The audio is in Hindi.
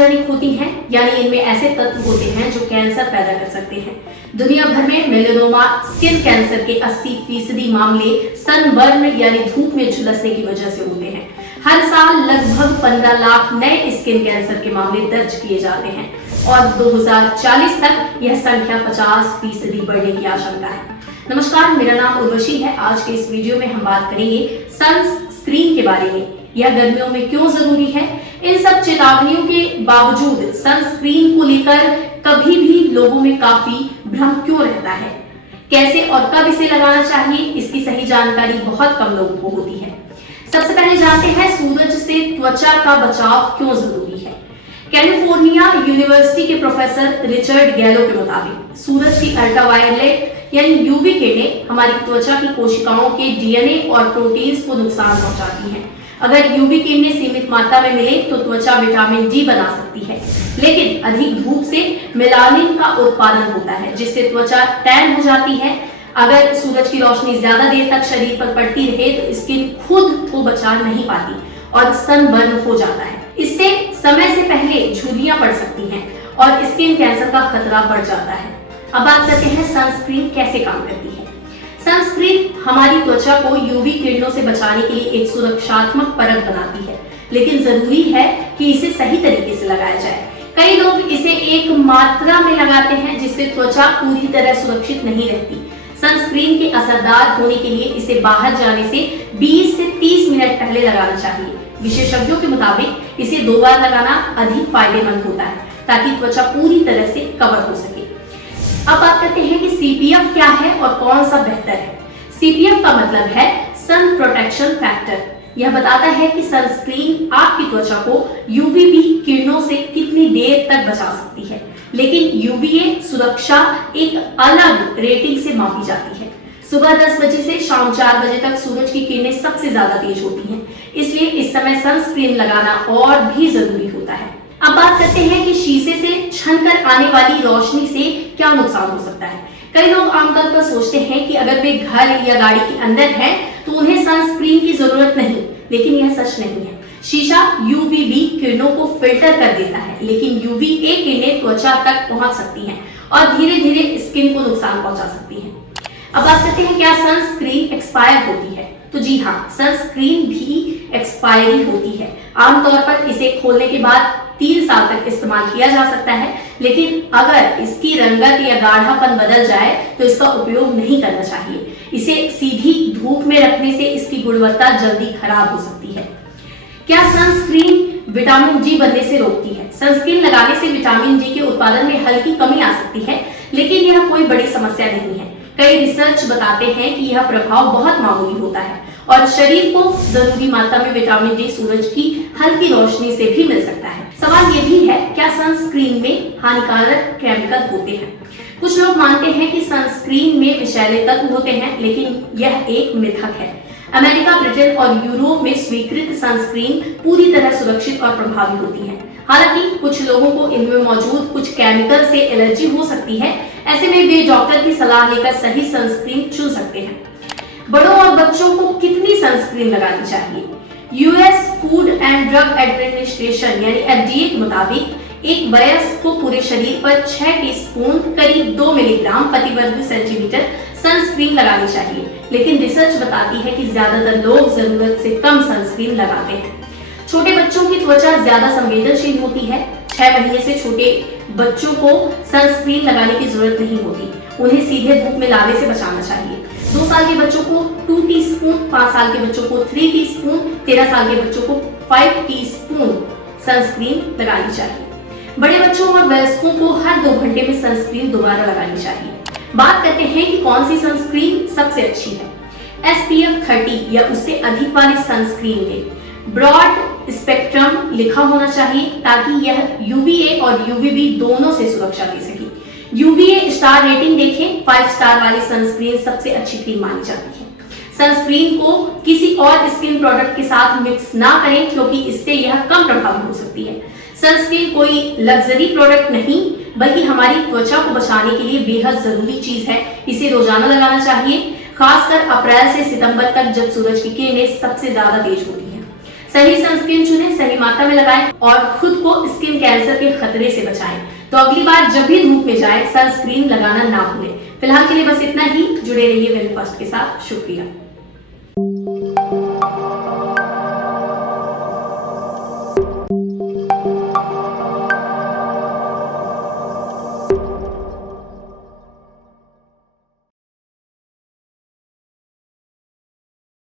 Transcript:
कैंसरजेनिक होती हैं, यानी इनमें ऐसे तत्व होते हैं जो कैंसर पैदा कर सकते हैं। दुनिया भर में मेलेनोमा स्किन कैंसर के 80% मामले सनबर्न यानी धूप में झुलसने की वजह से होते हैं। हर साल लगभग 15 लाख नए स्किन कैंसर के मामले दर्ज किए जाते हैं और 2040 तक यह संख्या 50% बढ़ने की आशंका है। नमस्कार, मेरा नाम उर्वशी है। आज के इस वीडियो में हम बात करेंगे सनस्क्रीन के बारे में। यह गर्मियों में क्यों जरूरी है, इन सब चेतावनियों के बावजूद सनस्क्रीन को लेकर कभी भी लोगों में काफी भ्रम क्यों रहता है, कैसे और कब इसे लगाना चाहिए, इसकी सही जानकारी बहुत कम लोगों को होती है। सबसे पहले जानते हैं सूरज से त्वचा का बचाव क्यों जरूरी है। कैलिफोर्निया यूनिवर्सिटी के प्रोफेसर रिचर्ड गैलो के मुताबिक सूरज की अल्ट्रावायलेट यानी यूवी किरणें हमारी त्वचा की कोशिकाओं के डीएनए और प्रोटीन्स को नुकसान पहुंचाती हैं। अगर यूवी किरणें सीमित मात्रा में मिले तो त्वचा विटामिन डी बना सकती है, लेकिन अधिक धूप से मेलानिन का उत्पादन होता है जिससे त्वचा टैन हो जाती है। अगर सूरज की रोशनी ज्यादा देर तक शरीर पर पड़ती रहे तो स्किन खुद को बचा नहीं पाती और सनबर्न हो जाता है। इससे समय से पहले झुर्रियां पड़ सकती हैं और स्किन कैंसर का खतरा बढ़ जाता है। अब बात करते हैं सनस्क्रीन कैसे काम करती है। सनस्क्रीन हमारी त्वचा को यूवी किरणों से बचाने के लिए एक सुरक्षात्मक परत बनाती है, लेकिन जरूरी है कि इसे सही तरीके से लगाया जाए। कई लोग इसे एक मात्रा में लगाते हैं जिससे त्वचा पूरी तरह सुरक्षित नहीं रहती। सनस्क्रीन के असरदार होने के लिए इसे बाहर जाने से 20 से 30 मिनट पहले लगाना चाहिए। विशेषज्ञों के मुताबिक इसे 2 बार लगाना अधिक फायदेमंद होता है ताकि त्वचा पूरी तरह से कवर हो सके। अब बात करते हैं कि सीपीएफ क्या है और कौन सा बेहतर है। सीपीएफ का मतलब है सन प्रोटेक्शन फैक्टर। यह बताता है कि सनस्क्रीन आपकी त्वचा को यूवीबी किरणों से कितनी देर तक बचा सकती है, लेकिन यूवीए सुरक्षा एक अलग रेटिंग से मापी जाती है। सुबह 10 बजे से शाम 4 बजे तक सूरज की किरणें सबसे ज्यादा तेज होती हैं, इसलिए इस समय सनस्क्रीन लगाना और भी जरूरी होता है। अब बात करते हैं कि शीशे से छनकर आने वाली रोशनी से क्या नुकसान हो सकता है। कई लोग आमतौर पर सोचते हैं कि अगर वे घर या गाड़ी के अंदर हैं तो उन्हें सनस्क्रीन की जरूरत नहीं, लेकिन यह सच नहीं है। शीशा यूवीबी किरणों को फिल्टर कर देता है, लेकिन यूवीए किरणें त्वचा तक पहुंच सकती हैं और धीरे धीरे स्किन को नुकसान पहुंचा सकती हैं। अब बात करते हैं क्या सनस्क्रीन एक्सपायर होती है। तो जी हाँ, सनस्क्रीन भी एक्सपायरी होती है। आमतौर पर इसे खोलने के बाद 3 साल तक इस्तेमाल किया जा सकता है, लेकिन अगर इसकी रंगत या गाढ़ापन बदल जाए तो इसका उपयोग नहीं करना चाहिए। इसे सीधी धूप में रखने से इसकी गुणवत्ता जल्दी खराब हो सकती है। क्या सनस्क्रीन विटामिन डी बनने से रोकती है। सनस्क्रीन लगाने से विटामिन डी के उत्पादन में हल्की कमी आ सकती है, लेकिन यह कोई बड़ी समस्या नहीं है। कई रिसर्च बताते हैं कि यह प्रभाव बहुत मामूली होता है और शरीर को जरूरी मात्रा में विटामिन डी सूरज की हल्की रोशनी से भी मिल सकता है। सवाल यह भी है, क्या सनस्क्रीन में हानिकारक केमिकल होते हैं। कुछ लोग मानते हैं कि सनस्क्रीन में विषैले तत्व होते हैं, लेकिन यह एक मिथक है। अमेरिका, ब्रिटेन और यूरोप में स्वीकृत सनस्क्रीन पूरी तरह सुरक्षित और प्रभावी होती है। हालांकि कुछ लोगों को इनमें मौजूद कुछ केमिकल से एलर्जी हो सकती है। ऐसे में वे डॉक्टर की सलाह लेकर सही सनस्क्रीन चुन सकते हैं। बड़ों और बच्चों को कितनी सनस्क्रीन लगानी चाहिए। US food and drug administration यानी एफडीए के मुताबिक एक वयस्क को पूरे शरीर पर 6 टीस्पून करीब 2 मिलीग्राम प्रति वर्ग सेंटीमीटर सनस्क्रीन लगानी चाहिए, लेकिन रिसर्च बताती है कि ज्यादातर लोग जरूरत से कम सनस्क्रीन लगाते हैं। छोटे बच्चों की त्वचा ज्यादा संवेदनशील होती है। 6 महीने से छोटे बच्चों को सनस्क्रीन लगाने की जरूरत नहीं होती। उन्हें सीधे धूप में लाने से बचाना चाहिए। 2 साल के बच्चों को 2 टीस्पून, 5 साल के बच्चों को 3 टीस्पून, 13 साल के बच्चों को 5 टीस्पून सनस्क्रीन लगानी चाहिए। बड़े बच्चों और वयस्कों को हर 2 घंटे में सनस्क्रीन दोबारा लगानी चाहिए। बात करते हैं कि कौन सी सनस्क्रीन सबसे अच्छी है। SPF 30 या उससे अधिक वाली सनस्क्रीन में ब्रॉड स्पेक्ट्रम लिखा होना चाहिए ताकि यह यूवीए और यूवीबी दोनों से सुरक्षा दे सके। यूवीए स्टार रेटिंग देखें, 5 स्टार वाली सनस्क्रीन सबसे अच्छी क्रीम मानी जाती है। सनस्क्रीन को किसी और स्किन प्रोडक्ट के साथ मिक्स ना करें क्योंकि इससे यह कम प्रभावी हो सकती है। सनस्क्रीन कोई लग्जरी प्रोडक्ट नहीं बल्कि हमारी त्वचा को बचाने के लिए बेहद जरूरी चीज है। इसे रोजाना लगाना चाहिए, खासकर अप्रैल से सितंबर तक जब सूरज की किरणें सबसे ज्यादा तेज होती हैं। सही सनस्क्रीन चुनें, सही मात्रा मात्रा में लगाएं और खुद को स्किन कैंसर के खतरे से बचाएं। तो अगली बार जब भी धूप में जाएं, सनस्क्रीन लगाना ना भूलें। फिलहाल के लिए बस इतना ही। जुड़े रहिए वेरी फर्स्ट के साथ। शुक्रिया।